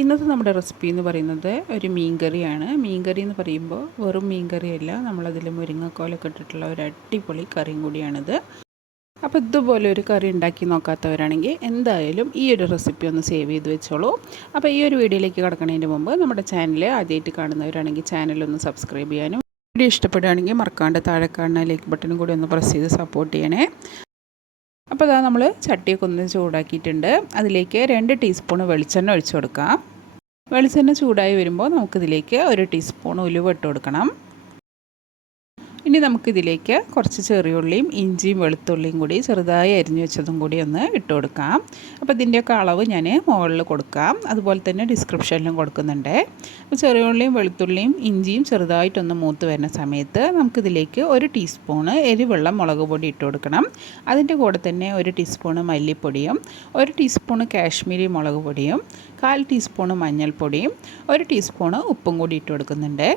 ഇന്നത്തെ നമ്മുടെ റെസിപ്പി എന്ന് പറയുന്നത് ഒരു മീൻ കറിയാണ് മീൻ കറി എന്ന് പറയുമ്പോൾ വെറും മീൻ കറിയല്ല നമ്മളതിൽ മുരിങ്ങക്കോലൊക്കെ ഇട്ടിട്ടുള്ള ഒരു അടിപൊളി കറിയും കൂടിയാണിത്. അപ്പോൾ ഇതുപോലെ ഒരു കറി ഉണ്ടാക്കി നോക്കാത്തവരാണെങ്കിൽ എന്തായാലും ഈ ഒരു റെസിപ്പി ഒന്ന് സേവ് ചെയ്ത് വെച്ചോളൂ. അപ്പോൾ ഈ ഒരു വീഡിയോയിലേക്ക് കിടക്കുന്നതിന് മുമ്പ് നമ്മുടെ ചാനൽ ആദ്യമായിട്ട് കാണുന്നവരാണെങ്കിൽ ചാനലൊന്ന് സബ്സ്ക്രൈബ് ചെയ്യാനും വീഡിയോ ഇഷ്ടപ്പെടുകയാണെങ്കിൽ മറക്കാണ്ട് താഴെ കാണുന്ന ലൈക്ക് ബട്ടണും കൂടി ഒന്ന് പ്രസ് ചെയ്ത് സപ്പോർട്ട് ചെയ്യണേ. അപ്പോൾ അതാ നമ്മൾ ചട്ടിയൊക്കെ ഒന്ന് ചൂടാക്കിയിട്ടുണ്ട്. അതിലേക്ക് രണ്ട് ടീസ്പൂൺ വെളിച്ചെണ്ണ ഒഴിച്ചു കൊടുക്കാം. വെളിച്ചെണ്ണ ചൂടായി വരുമ്പോൾ നമുക്കിതിലേക്ക് ഒരു ടീസ്പൂൺ ഉലുവ ഇട്ട് കൊടുക്കണം. ഇനി നമുക്കിതിലേക്ക് കുറച്ച് ചെറിയുള്ളിയും ഇഞ്ചിയും വെളുത്തുള്ളിയും കൂടി ചെറുതായി അരിഞ്ഞു വെച്ചതും കൂടി ഒന്ന് ഇട്ട് കൊടുക്കാം. അപ്പോൾ ഇതിന്റെയൊക്കെ അളവ് ഞാൻ മുകളിൽ കൊടുക്കാം. അതുപോലെ തന്നെ ഡിസ്ക്രിപ്ഷനിലും കൊടുക്കുന്നുണ്ട്. അപ്പോൾ ചെറിയുള്ളിയും വെളുത്തുള്ളിയും ഇഞ്ചിയും ചെറുതായിട്ടൊന്ന് മൂത്ത് വരുന്ന സമയത്ത് നമുക്കിതിലേക്ക് ഒരു ടീസ്പൂണ് എരിവെള്ളം മുളക് പൊടി ഇട്ട് കൊടുക്കണം. അതിന്റെ കൂടെ തന്നെ ഒരു ടീസ്പൂണ് മല്ലിപ്പൊടിയും ഒരു ടീസ്പൂണ് കാശ്മീരി മുളക് പൊടിയും കാൽ ടീസ്പൂണ് മഞ്ഞൾപ്പൊടിയും ഒരു ടീസ്പൂണ് ഉപ്പും കൂടി ഇട്ട് കൊടുക്കുന്നുണ്ട്.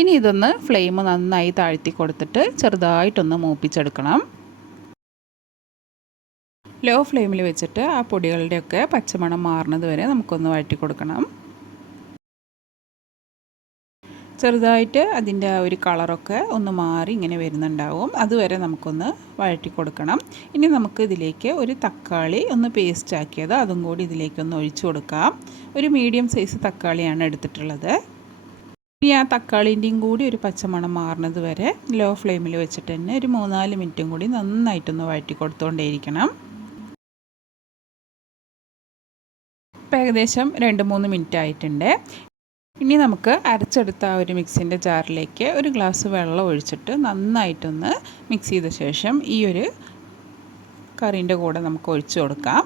ഇനി ഇതൊന്ന് ഫ്ലെയിം നന്നായി താഴ്ത്തി കൊടുത്തിട്ട് ചെറുതായിട്ടൊന്ന് മൂപ്പിച്ചെടുക്കണം. ലോ ഫ്ലെയിമിൽ വെച്ചിട്ട് ആ പൊടികളുടെയൊക്കെ പച്ചമണം മാറുന്നത് വരെ നമുക്കൊന്ന് വഴറ്റി കൊടുക്കണം. ചെറുതായിട്ട് അതിന്റെ ഒരു കളറൊക്കെ ഒന്ന് മാറി ഇങ്ങനെ വരുന്നുണ്ടാവും. അതുവരെ നമുക്കൊന്ന് വഴറ്റി കൊടുക്കണം. ഇനി നമുക്ക് ഇതിലേക്ക് ഒരു തക്കാളി ഒന്ന് പേസ്റ്റ് ആക്കിയത് അതും കൂടി ഇതിലേക്കൊന്ന് ഒഴിച്ചു കൊടുക്കാം. ഒരു മീഡിയം സൈസ് തക്കാളിയാണ് എടുത്തിട്ടുള്ളത്. ഇനി ആ തക്കാളിന്റെയും കൂടി ഒരു പച്ചമണം മാറുന്നത് വരെ ലോ ഫ്ലെയിമിൽ വെച്ചിട്ട് തന്നെ ഒരു മൂന്നാൽ മിനിറ്റും കൂടി നന്നായിട്ടൊന്ന് വഴറ്റി കൊടുത്തുകൊണ്ടേയിരിക്കണം ഇപ്പം ഏകദേശം രണ്ട് മൂന്ന് മിനിറ്റ് ആയിട്ടുണ്ട് ഇനി നമുക്ക് അരച്ചെടുത്ത ആ ഒരു മിക്സിന്റെ ജാറിലേക്ക് ഒരു ഗ്ലാസ് വെള്ളം ഒഴിച്ചിട്ട് നന്നായിട്ടൊന്ന് മിക്സ് ചെയ്ത ശേഷം ഈ ഒരു കറീന്റെ കൂടെ നമുക്ക് ഒഴിച്ചു കൊടുക്കാം.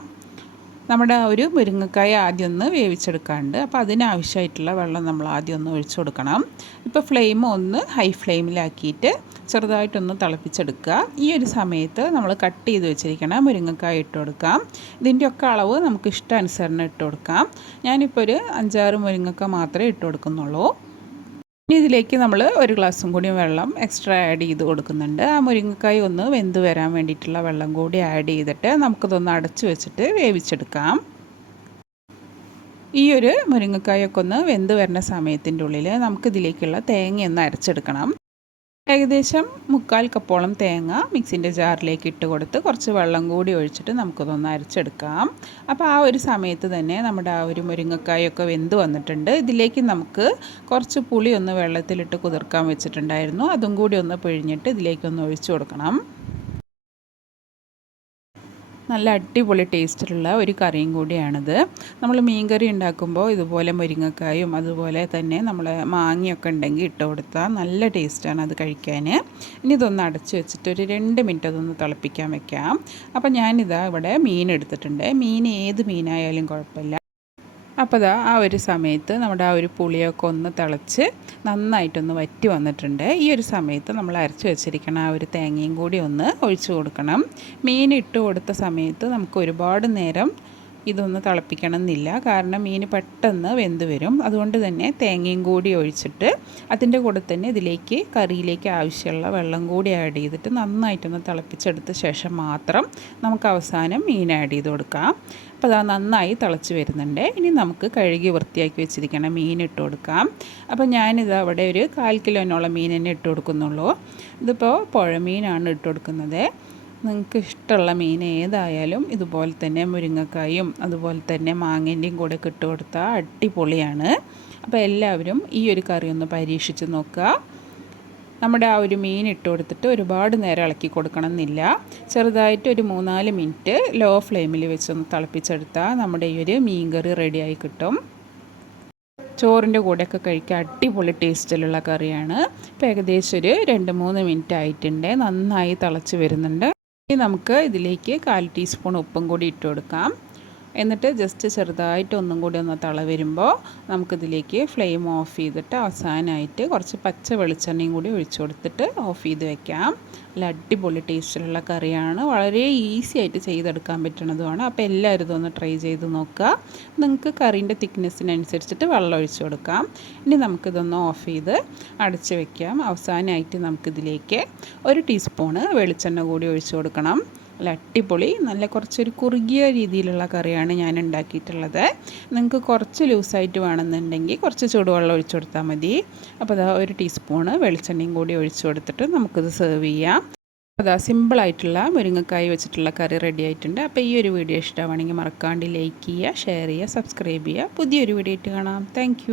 നമ്മുടെ ഒരു മുരിങ്ങക്കായ ആദ്യം ഒന്ന് വേവിച്ചെടുക്കാണ്ട് അപ്പോൾ അതിനാവശ്യമായിട്ടുള്ള വെള്ളം നമ്മൾ ആദ്യം ഒന്ന് ഒഴിച്ചു കൊടുക്കണം. ഇപ്പോൾ ഫ്ലെയിം ഒന്ന് ഹൈ ഫ്ലെയിമിലാക്കിയിട്ട് ചെറുതായിട്ടൊന്ന് തിളപ്പിച്ചെടുക്കുക. ഈ ഒരു സമയത്ത് നമ്മൾ കട്ട് ചെയ്ത് വെച്ചിരിക്കണം മുരിങ്ങക്കായ ഇട്ട് കൊടുക്കാം. ഇതിന്റെയൊക്കെ അളവ് നമുക്ക് ഇഷ്ടാനുസരണം ഇട്ട് കൊടുക്കാം. ഞാനിപ്പോൾ ഒരു അഞ്ചാറ് മുരിങ്ങക്ക മാത്രമേ ഇട്ട് കൊടുക്കുന്നുള്ളൂ. ഇതിലേക്ക് നമ്മൾ ഒരു ഗ്ലാസ്സും കൂടി വെള്ളം എക്സ്ട്രാ ആഡ് ചെയ്ത് കൊടുക്കുന്നുണ്ട്. ആ മുരിങ്ങക്കായ ഒന്ന് വെന്ത് വരാൻ വേണ്ടിയിട്ടുള്ള വെള്ളം കൂടി ആഡ് ചെയ്തിട്ട് നമുക്കിതൊന്ന് അടച്ചു വെച്ചിട്ട് വേവിച്ചെടുക്കാം. ഈ ഒരു മുരിങ്ങക്കായൊക്കെ ഒന്ന് വെന്ത് വരുന്ന സമയത്തിന്റെ ഉള്ളിൽ നമുക്കിതിലേക്കുള്ള തേങ്ങയൊന്ന് അരച്ചെടുക്കണം. ഏകദേശം മുക്കാൽ കപ്പോളം തേങ്ങ മിക്സിന്റെ ജാറിലേക്ക് ഇട്ട് കൊടുത്ത് കുറച്ച് വെള്ളം കൂടി ഒഴിച്ചിട്ട് നമുക്കതൊന്ന് അരച്ചെടുക്കാം. അപ്പോൾ ആ ഒരു സമയത്ത് തന്നെ നമ്മുടെ ആ ഒരു മുരിങ്ങക്കായൊക്കെ വെന്ത് വന്നിട്ടുണ്ട്. ഇതിലേക്ക് നമുക്ക് കുറച്ച് പുളി ഒന്ന് വെള്ളത്തിലിട്ട് കുതിർക്കാൻ വെച്ചിട്ടുണ്ടായിരുന്നു. അതും കൂടി ഒന്ന് പിഴിഞ്ഞിട്ട് ഇതിലേക്കൊന്ന് ഒഴിച്ചു കൊടുക്കണം. നല്ല അടിപൊളി ടേസ്റ്റിലുള്ള ഒരു കറിയും കൂടിയാണിത്. നമ്മൾ മീൻകറി ഉണ്ടാക്കുമ്പോൾ ഇതുപോലെ മുരിങ്ങക്കായും അതുപോലെ തന്നെ നമ്മൾ മാങ്ങയൊക്കെ ഉണ്ടെങ്കിൽ ഇട്ട് കൊടുത്താൽ നല്ല ടേസ്റ്റാണ് അത് കഴിക്കാൻ. ഇനി ഇതൊന്ന് അടച്ചു വെച്ചിട്ട് ഒരു രണ്ട് മിനിറ്റ് അതൊന്ന് തിളപ്പിക്കാൻ വെക്കാം. അപ്പോൾ ഞാനിതാ ഇവിടെ മീൻ എടുത്തിട്ടുണ്ട്. മീൻ ഏത് മീനായാലും കുഴപ്പമില്ല. അപ്പോൾ ഇതാ ആ ഒരു സമയത്ത് നമ്മുടെ ആ ഒരു പുളിയൊക്കെ ഒന്ന് തിളച്ച് നന്നായിട്ടൊന്ന് വറ്റി വന്നിട്ടുണ്ട്. ഈ ഒരു സമയത്ത് നമ്മൾ അരച്ച് വെച്ചിരിക്കണം ആ ഒരു തേങ്ങയും കൂടി ഒന്ന് ഒഴിച്ചു കൊടുക്കണം. മീൻ ഇട്ട് കൊടുത്ത സമയത്ത് നമുക്ക് ഒരുപാട് നേരം ഇതൊന്ന് തിളപ്പിക്കണം എന്നില്ല കാരണം മീൻ പെട്ടെന്ന് വെന്ത് വരും. അതുകൊണ്ട് തന്നെ തേങ്ങയും കൂടി ഒഴിച്ചിട്ട് അതിന്റെ കൂടെ തന്നെ ഇതിലേക്ക് കറിയിലേക്ക് ആവശ്യമുള്ള വെള്ളം കൂടി ആഡ് ചെയ്തിട്ട് നന്നായിട്ടൊന്ന് തിളപ്പിച്ചെടുത്ത ശേഷം മാത്രം നമുക്ക് അവസാനം മീൻ ആഡ് ചെയ്ത് കൊടുക്കാം. അപ്പോൾ അത് നന്നായി തിളച്ച് വരുന്നുണ്ട്. ഇനി നമുക്ക് കഴുകി വൃത്തിയാക്കി വെച്ചിരിക്കണം മീൻ ഇട്ട് കൊടുക്കാം. അപ്പോൾ ഞാനിത് അവിടെ ഒരു കാൽ കിലോനോളം മീൻ തന്നെ ഇട്ട് കൊടുക്കുന്നുള്ളൂ. ഇതിപ്പോൾ പുഴമീനാണ് ഇട്ട് കൊടുക്കുന്നത്. നിങ്ങൾക്ക് ഇഷ്ടമുള്ള മീൻ ഏതായാലും ഇതുപോലെ തന്നെ മുരിങ്ങക്കായും അതുപോലെ തന്നെ മാങ്ങേന്റെയും കൂടെ കിട്ടുകൊടുത്താൽ കൊടുത്താൽ അടിപൊളിയാണ്. അപ്പോൾ എല്ലാവരും ഈ ഒരു കറി ഒന്ന് പരീക്ഷിച്ച് നോക്കുക നമ്മുടെ ആ ഒരു മീൻ ഇട്ട് കൊടുത്തിട്ട് ഒരുപാട് നേരം ഇളക്കി കൊടുക്കണം എന്നില്ല ചെറുതായിട്ട് ഒരു മൂന്നാൽ മിനിറ്റ് ലോ ഫ്ലെയിമിൽ വെച്ചൊന്ന് തിളപ്പിച്ചെടുത്താൽ നമ്മുടെ ഈ ഒരു മീൻ കറി റെഡിയായി കിട്ടും. ചോറിന്റെ കൂടെയൊക്കെ കഴിക്കാൻ അടിപൊളി ടേസ്റ്റിലുള്ള കറിയാണ്. ഇപ്പോൾ ഏകദേശം ഒരു രണ്ട് മൂന്ന് മിനിറ്റ് ആയിട്ടുണ്ട്. നന്നായി തിളച്ച് വരുന്നുണ്ട്. ഇനി നമുക്ക് ഇതിലേക്ക് കാൽ ടീസ്പൂൺ ഉപ്പും കൂടി ഇട്ട് കൊടുക്കാം. എന്നിട്ട് ജസ്റ്റ് ചെറുതായിട്ട് ഒന്നും കൂടി ഒന്ന് തള വരുമ്പോൾ നമുക്കിതിലേക്ക് ഫ്ലെയിം ഓഫ് ചെയ്തിട്ട് അവസാനമായിട്ട് കുറച്ച് പച്ച വെളിച്ചെണ്ണയും കൂടി ഒഴിച്ചു കൊടുത്തിട്ട് ഓഫ് ചെയ്ത് വെക്കാം. നല്ല അടിപൊളി ടേസ്റ്റിലുള്ള കറിയാണ്. വളരെ ഈസി ആയിട്ട് ചെയ്തെടുക്കാൻ പറ്റുന്നതുമാണ്. അപ്പോൾ എല്ലാവരും ഇതൊന്ന് ട്രൈ ചെയ്ത് നോക്കുക. നിങ്ങൾക്ക് കറീന്റെ തിക്നെസ്സിനനുസരിച്ചിട്ട് വെള്ളം ഒഴിച്ചു കൊടുക്കാം. ഇനി നമുക്കിതൊന്ന് ഓഫ് ചെയ്ത് അടച്ച് വെക്കാം. അവസാനമായിട്ട് നമുക്കിതിലേക്ക് ഒരു ടീസ്പൂണ് വെളിച്ചെണ്ണ കൂടി ഒഴിച്ചു കൊടുക്കണം. നല്ല അടിപൊളി നല്ല കുറച്ചൊരു കുറുകിയ രീതിയിലുള്ള കറിയാണ് ഞാൻ ഉണ്ടാക്കിയിട്ടുള്ളത്. നിങ്ങൾക്ക് കുറച്ച് ലൂസായിട്ട് വേണമെന്നുണ്ടെങ്കിൽ കുറച്ച് ചൂടുവെള്ളം ഒഴിച്ചു കൊടുത്താൽ മതി. അപ്പോൾ അതാ ഒരു ടീസ്പൂണ് വെളിച്ചെണ്ണയും കൂടി ഒഴിച്ചു കൊടുത്തിട്ട് നമുക്കിത് സെർവ് ചെയ്യാം. അതാ സിമ്പിളായിട്ടുള്ള മുരിങ്ങക്കായ് വെച്ചിട്ടുള്ള കറി റെഡി ആയിട്ടുണ്ട്. അപ്പോൾ ഈ ഒരു വീഡിയോ ഇഷ്ടമാണെങ്കിൽ മറക്കാണ്ട് ലൈക്ക് ചെയ്യുക ഷെയർ ചെയ്യുക സബ്സ്ക്രൈബ് ചെയ്യുക. പുതിയൊരു വീഡിയോ ആയിട്ട് കാണാം. താങ്ക്